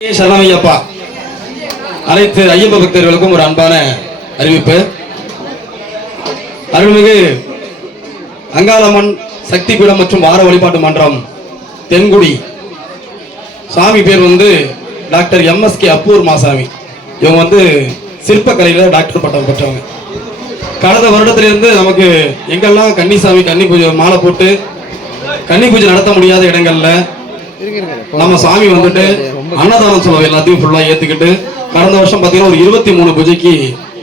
சரணமையப்பா. அனைத்து ஐயப்ப பக்தர்களுக்கும் ஒரு அன்பான அறிவிப்பு. அருள்மிகு அங்காளம்மன் சக்தி பீடம் மற்றும் வார வழிபாட்டு மன்றம் தென்குடி சாமி பேர் டாக்டர் MSK அப்பூர் மாசாமி. இவங்க சிற்பக்கலையில் டாக்டர் பட்டம் பெற்றவங்க. கடந்த வருடத்திலிருந்து நமக்கு எங்கெல்லாம் கன்னிசாமி கன்னி பூஜை மாலை போட்டு கன்னி பூஜை நடத்த முடியாத இடங்கள்ல நம்ம சாமி அன்னதானம் செலவு எல்லாத்தையும் ஃபுல்லா ஏத்துக்கிட்டு கடந்த வருஷம் பாத்தீங்கன்னா ஒரு 23 பூஜைக்கு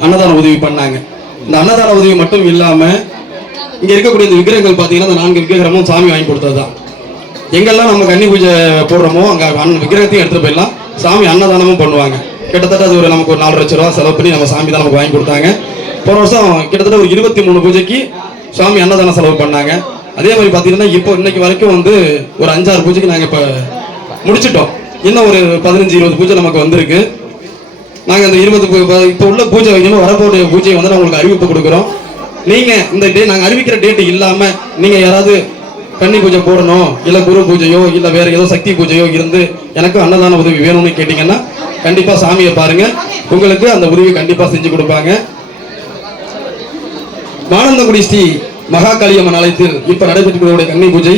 அன்னதான உதவி பண்ணாங்க. இந்த அன்னதான உதவி மட்டும் இல்லாம இங்க இருக்கக்கூடிய இந்த விக்கிரகங்கள் பாத்தீங்கன்னா இந்த 4 விக்கிரகமும் சாமி வாங்கி கொடுத்ததுதான். எங்கெல்லாம் நம்ம கன்னி பூஜை போடுறோமோ அங்க விக்கிரகத்தையும் எடுத்துட்டு போயிடலாம். சாமி அன்னதானமும் பண்ணுவாங்க. கிட்டத்தட்ட அது நமக்கு ஒரு 4 லட்சம் ரூபாய் செலவு பண்ணி நம்ம சாமி தான் நமக்கு வாங்கி கொடுத்தாங்க. போன வருஷம் கிட்டத்தட்ட ஒரு 23 பூஜைக்கு சாமி அன்னதான செலவு பண்ணாங்க. அதே மாதிரி பாத்தீங்கன்னா இப்போ இன்னைக்கு வரைக்கும் ஒரு 5-6 பூஜைக்கு நாங்க இப்ப முடிச்சிட்டோம். இன்னும் ஒரு 15-20 பூஜை நமக்கு வந்திருக்கு. நாங்க அந்த 20 இப்ப உள்ள பூஜை வைக்கணும், வரப்போடைய பூஜையை நான் உங்களுக்கு அறிவிப்பு கொடுக்குறோம். நீங்க இந்த நாங்க அறிவிக்கிற டேட் இல்லாம நீங்க யாராவது கன்னி பூஜை போடணும், இல்ல குரு பூஜையோ இல்ல வேற ஏதோ சக்தி பூஜையோ இருந்து எனக்கு அன்னதான உதவி வேணும்னு கேட்டீங்கன்னா கண்டிப்பா சாமியை பாருங்க, உங்களுக்கு அந்த உதவி கண்டிப்பா செஞ்சு கொடுப்பாங்க. வானந்தங்குடி ஸ்ரீ மகா காளியம்மன் ஆலயத்தில் இப்ப நடைபெற்று கன்னி பூஜை.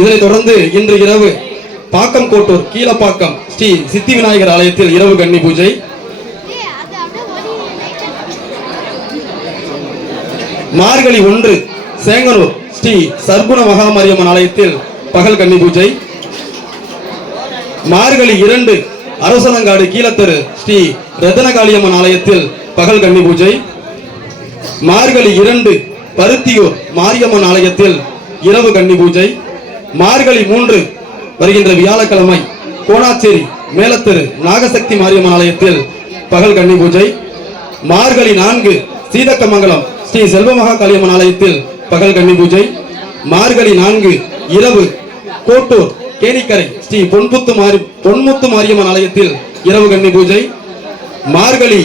இதனைத் தொடர்ந்து இன்று இரவு பாக்கம் கோட்டூர் கீழப்பாக்கம் ஸ்ரீ சித்தி விநாயகர் ஆலயத்தில் இரவு கன்னி பூஜை. மார்கழி 1 சேங்கனூர் ஸ்ரீ சர்க்குண மகாமாரியம்மன் ஆலயத்தில் பகல் கன்னி பூஜை. மார்கழி 2 அரசனங்காடு கீழத்தெரு ஸ்ரீ ரத்தனகாளியம்மன் ஆலயத்தில் பகல் கன்னி பூஜை. மார்கழி 2 பருத்தியூர் மாரியம்மன் ஆலயத்தில் இரவு கன்னி பூஜை. மார்கழி 3 வருகின்ற வியாழக்கிழமை கோணாச்சேரி மேலத்தெரு நாகசக்தி மாரியம்மன் ஆலயத்தில் பகல் கன்னி பூஜை. மார்கழி 4 சீதக்கமங்கலம் ஸ்ரீ செல்வமகா காளியம்மன் ஆலயத்தில் பகல் கன்னி பூஜை. மார்கழி 4 இரவு கோட்டூர் கேணிக்கரை ஸ்ரீ பொன்முத்து மாரியம்மன் ஆலயத்தில் இரவு கன்னி பூஜை. மார்கழி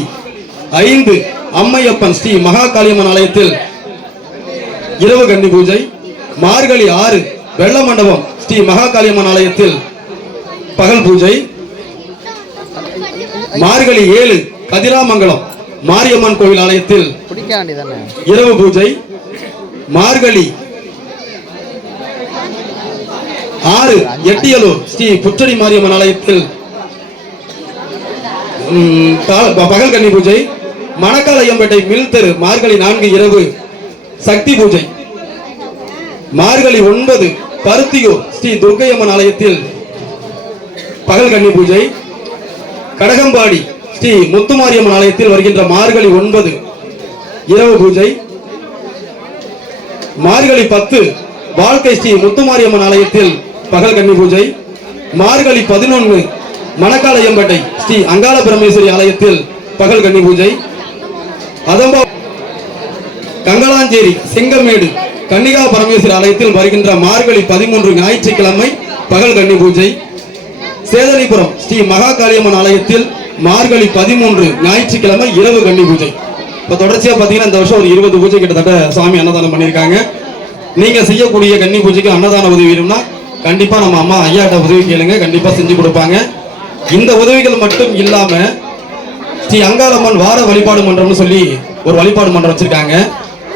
5 அம்மையப்பன் ஸ்ரீ மகா காளியம்மன் ஆலயத்தில் இரவு கன்னி பூஜை. மார்கழி 6 வெள்ள மண்டபம் ஸ்ரீ மகா காளியம்மன் ஆலயத்தில் பகல் பூஜை. மார்கழி 7 கதிராமங்கலம் மாரியம்மன் கோவில் ஆலயத்தில் இரவு பூஜை. மார்கழி 6 எட்டியலூர் ஸ்ரீ புற்றடி மாரியம்மன் ஆலயத்தில் பகல் கன்னி பூஜை. மணக்காலையம்பேட்டை மில் தெரு மார்கழி 4 இரவு சக்தி பூஜை. மார்கழி 9 பருத்தியூர் ஸ்ரீ துர்க்கையம்மன் ஆலயத்தில் பகல் கன்னி பூஜை. கடகம்பாடி ஸ்ரீ முத்துமாரியம்மன் ஆலயத்தில் வருகின்ற மார்கழி 9 இரவு பூஜை. மார்கழி 10 வாழ்க்கை ஸ்ரீ முத்துமாரியம்மன் ஆலயத்தில் பகல் கன்னி பூஜை. மார்கழி 11 மணக்காலையம்பேட்டை ஸ்ரீ அங்காள பரமேஸ்வரி ஆலயத்தில் பகல் கன்னி பூஜை. அதம்பா கங்களாஞ்சேரி செங்கமேடு கன்னிகா பரமேஸ்வரி ஆலயத்தில் வருகின்ற மார்கழி 13 ஞாயிற்றுக்கிழமை பகல் கன்னி பூஜை. சேதனிபுரம் ஸ்ரீ மகா காளியம்மன் ஆலயத்தில் மார்கழி 13 ஞாயிற்றுக்கிழமை இரவு கன்னி பூஜை. இப்ப தொடர்ச்சியா பாத்தீங்கன்னா இந்த வருஷம் ஒரு 20 பூஜை கிட்டத்தட்ட சாமி அன்னதானம் பண்ணியிருக்காங்க. நீங்க செய்யக்கூடிய கன்னி பூஜைக்கு அன்னதான உதவி வேணும்னா கண்டிப்பா நம்ம அம்மா ஐயாட்ட உதவி கேளுங்க, கண்டிப்பா செஞ்சு கொடுப்பாங்க. இந்த உதவிகள் மட்டும் இல்லாம ஸ்ரீ அங்காளம்மன் வார வழிபாடு மன்றம்னு சொல்லி ஒரு வழிபாடு மன்றம் வச்சிருக்காங்க.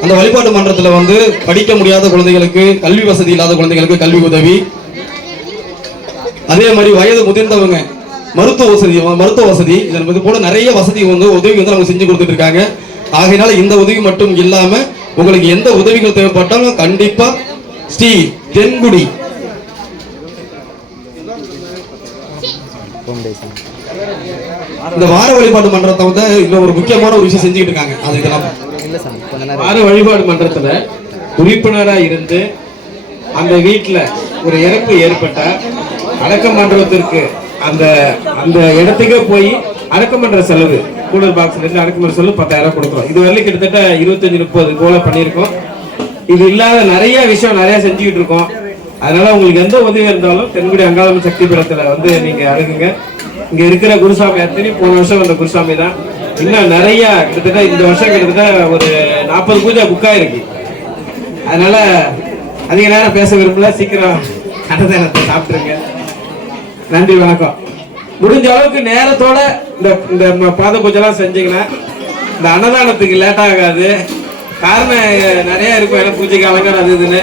அந்த வழிபாட்டு மன்றத்துல படிக்க முடியாத குழந்தைகளுக்கு, கல்வி வசதி இல்லாத குழந்தைகளுக்கு கல்வி உதவி, அதே மாதிரி வயது முதிர்ந்தவங்க மருத்துவ வசதி இது போல நிறைய வசதி உதவி அவங்க செஞ்சு கொடுத்துட்டு இருக்காங்க. ஆகையினால இந்த உதவி மட்டும் இல்லாம உங்களுக்கு எந்த உதவிகள் தேவைப்பட்டாலும் கண்டிப்பா ஸ்ரீ தென்குடி இந்த வார வழிபாட்டு மன்றத்தை இன்னும் ஒரு முக்கியமான ஒரு விஷயம் செஞ்சுக்கிட்டு இருக்காங்க. அது இதெல்லாம் வார வழிபாடு மன்றத்துல உறுப்பினரா இருந்து அந்த வீட்டுல ஒரு இறப்பு ஏற்பட்ட அடக்கம் மன்றத்திற்கு அந்த அந்த இடத்துக்கே போய் அடக்கம் பண்ற செலவு கூலர் பாக்ஸ்ல இருந்து அடக்கம் பண்ற செலவு 10,000 கொடுக்குறோம். இது வரைக்கும் கிட்டத்தட்ட 25-30 கோல பண்ணியிருக்கோம். இது இல்லாத நிறைய விஷயம் நிறைய செஞ்சுக்கிட்டு இருக்கோம். அதனால உங்களுக்கு எந்த உதவி இருந்தாலும் தென்குடி அங்காளம்மன் சக்தி பீடத்துல நீங்க அணுகுங்க. இங்க இருக்கிற குருசாமி அத்தனை போன வருஷம் வந்த குருசாமி தான். இன்னும் நிறைய கிட்டத்தட்ட இந்த வருஷம் கிட்டத்தட்ட ஒரு 40 பூஜை புக்கா இருக்கு. அதனால அதிக நேரம் பேச விரும்பல, சீக்கிரம் அன்னதானத்தை சாப்பிட்டுருங்க. நன்றி, வணக்கம். முடிஞ்ச அளவுக்கு நேரத்தோட இந்த பாத பூஜைலாம் செஞ்சீங்கன்னா இந்த அன்னதானத்துக்கு லேட் ஆகாது. காரணம் நிறைய இருக்கும், ஏன்னா பூஜைக்கு அலங்காரம் அது இதுன்னு.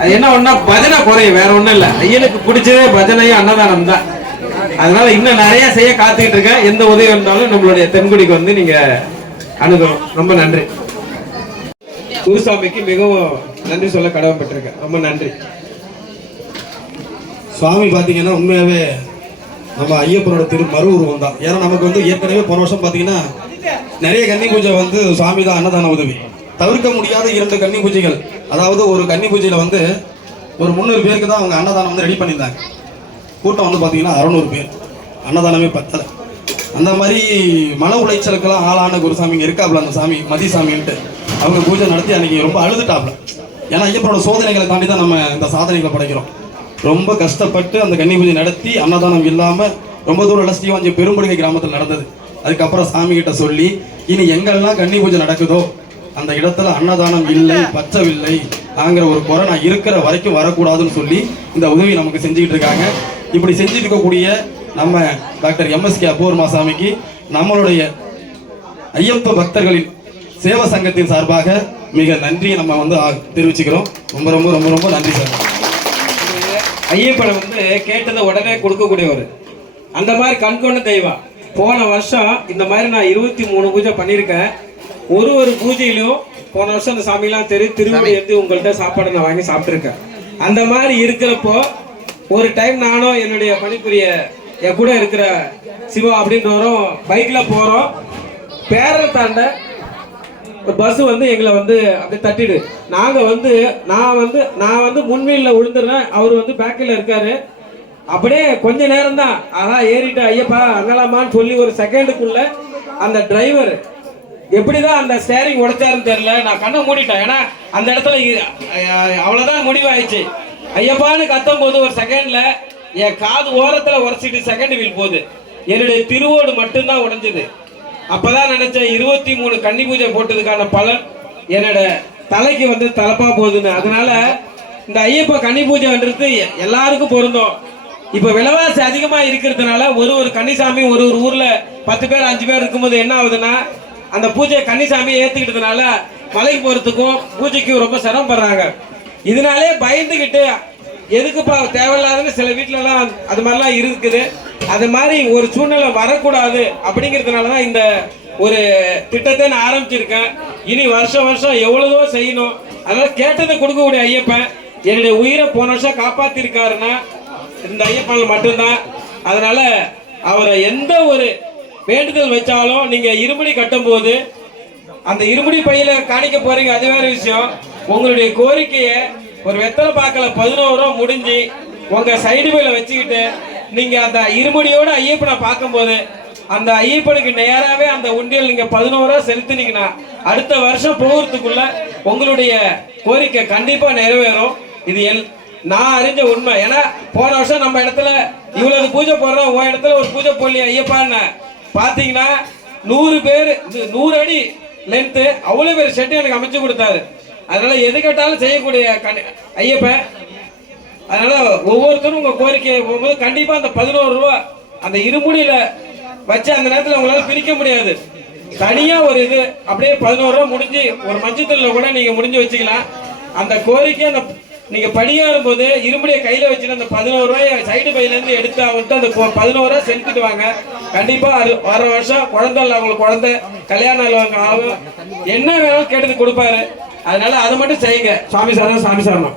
அது என்ன ஒண்ணா பஜனை குறையும், வேற ஒண்ணும் இல்லை. ஐயனுக்கு பிடிச்சதே பஜனையும் அன்னதானம் தான். அதனால இன்னும் நிறைய செய்ய காத்துக்கிட்டு இருக்கேன். எந்த உதவி இருந்தாலும் நம்மளுடைய தென்குடிக்கு வந்து நீங்க அணுகணும். ரொம்ப நன்றி. குருசாமிக்கு மிகவும் நன்றி சொல்ல கடமைப்பட்டிருக்கேன். ரொம்ப நன்றி. சுவாமி பார்த்தீங்கன்னா உண்மையாகவே நம்ம ஐயப்பனோட மறு உருவம் தான். ஏன்னா நமக்கு வந்து ஏற்கனவே போன வருஷம் பார்த்தீங்கன்னா நிறைய கன்னி பூஜை வந்து சுவாமி தான் அன்னதான உதவி. தவிர்க்க முடியாத 2 கன்னி பூஜைகள், அதாவது ஒரு கன்னி பூஜையில் வந்து ஒரு 300 பேருக்கு தான் அவங்க அன்னதானம் வந்து ரெடி பண்ணியிருந்தாங்க. கூட்டம் வந்து பார்த்தீங்கன்னா 600 பேர், அன்னதானமே பத்தலை. அந்த மாதிரி மன உளைச்சலுக்கெல்லாம் ஆளான குருசாமிங்க இருக்காப்புல அந்த சாமி மதிசாமின்ட்டு அவங்க பூஜை நடத்தி அன்னைக்கு ரொம்ப அழுதுட்டாப்புல. ஏன்னா ஐயப்பனோட சோதனைகளை தாண்டி தான் நம்ம இந்த சாதனைகளை படைக்கிறோம். ரொம்ப கஷ்டப்பட்டு அந்த கன்னி பூஜை நடத்தி அன்னதானம் இல்லாமல் ரொம்ப தூரம் ஸ்ரீவாஞ்சி பெரும்படுகை கிராமத்தில் நடந்தது. அதுக்கப்புறம் சாமி கிட்ட சொல்லி இனி எங்கெல்லாம் கன்னி பூஜை நடக்குதோ அந்த இடத்துல அன்னதானம் இல்லை, பச்சவில்லை ஆங்கிற ஒரு குறை நான் இருக்கிற வரைக்கும் வரக்கூடாதுன்னு சொல்லி இந்த உதவி நமக்கு செஞ்சுக்கிட்டு இருக்காங்க. இப்படி செஞ்சுட்டு இருக்கக்கூடிய நம்ம டாக்டர் MSK அப்பூர் மாசாமிக்கு நம்மளுடைய ஐயப்ப பக்தர்களின் சேவா சங்கத்தின் சார்பாக மிக நன்றியை நம்ம வந்து தெரிவிச்சுக்கிறோம். ரொம்ப ரொம்ப ரொம்ப ரொம்ப நன்றி சார். ஐயப்பனை வந்து கேட்டதை உடனே கொடுக்கக்கூடியவர், அந்த மாதிரி கண்கொண்ட தெய்வம். போன வருஷம் இந்த மாதிரி நான் 23 பூஜை பண்ணியிருக்கேன். ஒரு பூஜையிலும் போன வருஷம் அந்த சாமியெல்லாம் திருவிழா எடுத்து உங்கள்கிட்ட சாப்பாடு நான் வாங்கி சாப்பிட்ருக்கேன். அந்த மாதிரி இருக்கிறப்போ ஒரு டைம் நானும் என்னுடைய பணிபுரிய என் கூட இருக்கிற சிவா அப்படின்றவரும் பைக்கில் போகிறோம். பேரை தாண்ட ஒரு பஸ் வந்து எங்களை வந்து அப்படியே தட்டிடு. நாங்கள் வந்து நான் வந்து முன்வீலில் விழுந்துடுறேன், அவர் வந்து பேக்கில் இருக்காரு. அப்படியே கொஞ்ச நேரம் தான் அதான் ஏறிட்டு ஐயப்பா அங்கலாமான்னு சொல்லி ஒரு செகண்டுக்குள்ள அந்த டிரைவர் எப்படிதான் அந்த ஸ்டேரிங் உடைச்சாருன்னு தெரியல. நான் கண்ணை மூடிட்டேன், ஏன்னா அந்த இடத்துல அவ்வளோதான் முடிவாயிடுச்சு. ஐயப்பான்னு கத்தும் போது ஒரு செகண்ட்ல என் காது ஓரத்துல உரைச்சிட்டு செகண்ட் வீல் போகுது. என்னுடைய திருவோடு மட்டும்தான் உடைஞ்சது. அப்பதான் நினைச்சேன் 23 கன்னி பூஜை போட்டதுக்கான பலன் என்னோட தலைக்கு வந்து தலப்பா போகுதுன்னு. அதனால இந்த ஐயப்ப கன்னி பூஜைன்றது எல்லாருக்கும் பொருந்தும். இப்ப விலைவாசி அதிகமா இருக்கிறதுனால ஒரு கன்னிசாமி ஒரு ஊர்ல 10 பேர் 5 பேர் இருக்கும்போது என்ன ஆகுதுன்னா அந்த பூஜை கன்னிசாமியை ஏத்துக்கிட்டதுனால மலைக்கு போறதுக்கும் பூஜைக்கும் ரொம்ப சிரமப்படுறாங்க. இதனாலே பயந்துகிட்டு எதுக்குப்பா தேவையில்லாதுன்னு சில வீட்டுல எல்லாம் அது மாதிரிலாம் இருக்குது. அது மாதிரி ஒரு சூழ்நிலை வரக்கூடாது அப்படிங்கிறதுனாலதான் இந்த ஒரு திட்டத்தை நான் ஆரம்பிச்சிருக்கேன். இனி வருஷம் எவ்வளவோ செய்யணும். அதனால கேட்டதை கொடுக்கக்கூடிய ஐயப்பன் என்னுடைய உயிரை போன வருஷம் காப்பாத்திருக்காருன்னா இந்த ஐயப்பன் மட்டும்தான். அதனால அவரை எந்த ஒரு வேண்டுதல் வச்சாலும் நீங்க இருமுடி கட்டும் போது அந்த இருமுடி பையில காணிக்க போறீங்க, அது வேற விஷயம். உங்களுடைய கோரிக்கையை ஒரு வெத்தலை பாக்கல 11 ரூபா முடிஞ்சு உங்க சைடு பையில வச்சுக்கிட்டு நீங்க அந்த இருமுடியோட ஐயப்பனை பார்க்கும்போது அந்த ஐயப்பனுக்கு நேராவே அந்த உண்டியல் நீங்க 11 ரூபா செலுத்தினீங்கன்னா அடுத்த வருஷம் போகிறதுக்குள்ள உங்களுடைய கோரிக்கை கண்டிப்பா நிறைவேறும். இது நான் அறிஞ்ச உண்மை. ஏன்னா போன வருஷம் நம்ம இடத்துல இவ்வளவு பூஜை போடுறோம், உன் இடத்துல ஒரு பூஜை போடலையா ஐயப்பான்னு பாத்தீங்கன்னா 100 பேர் 100 அடி லென்த்து அவ்வளவு பேர் ஷெட் எனக்கு அமைச்சு கொடுத்தாரு. அதனால எது கேட்டாலும் செய்யக்கூடிய ஐயப்பன். அதனால ஒவ்வொருத்தரும் உங்க கோரிக்கையை போகும்போது கண்டிப்பா அந்த 11 ரூபா அந்த இருமுடியில வச்சு அந்த நேரத்தில் உங்களால பிரிக்க முடியாது. தனியா ஒரு இது அப்படியே 11 ரூபா முடிஞ்சு ஒரு மஞ்சத்துல கூட நீங்க முடிஞ்சு வச்சுக்கலாம். அந்த கோரிக்கை அந்த நீங்க படியாறும் போது இருமுடியை கையில வச்சுட்டு அந்த 11 ரூபாய் சைடு பையில இருந்து எடுத்து அவங்கள்ட்ட அந்த 11 ரூபாய் செலுத்திட்டு வாங்க. கண்டிப்பா வர வருஷம் குழந்தை இல்லை, அவங்களுக்கு குழந்தை கல்யாணம் ஆகும், என்ன வேணாலும் கேட்டது கொடுப்பாரு. அதனால அதை மட்டும் செய்யுங்க. சாமி சரணம், சாமி சரணம்.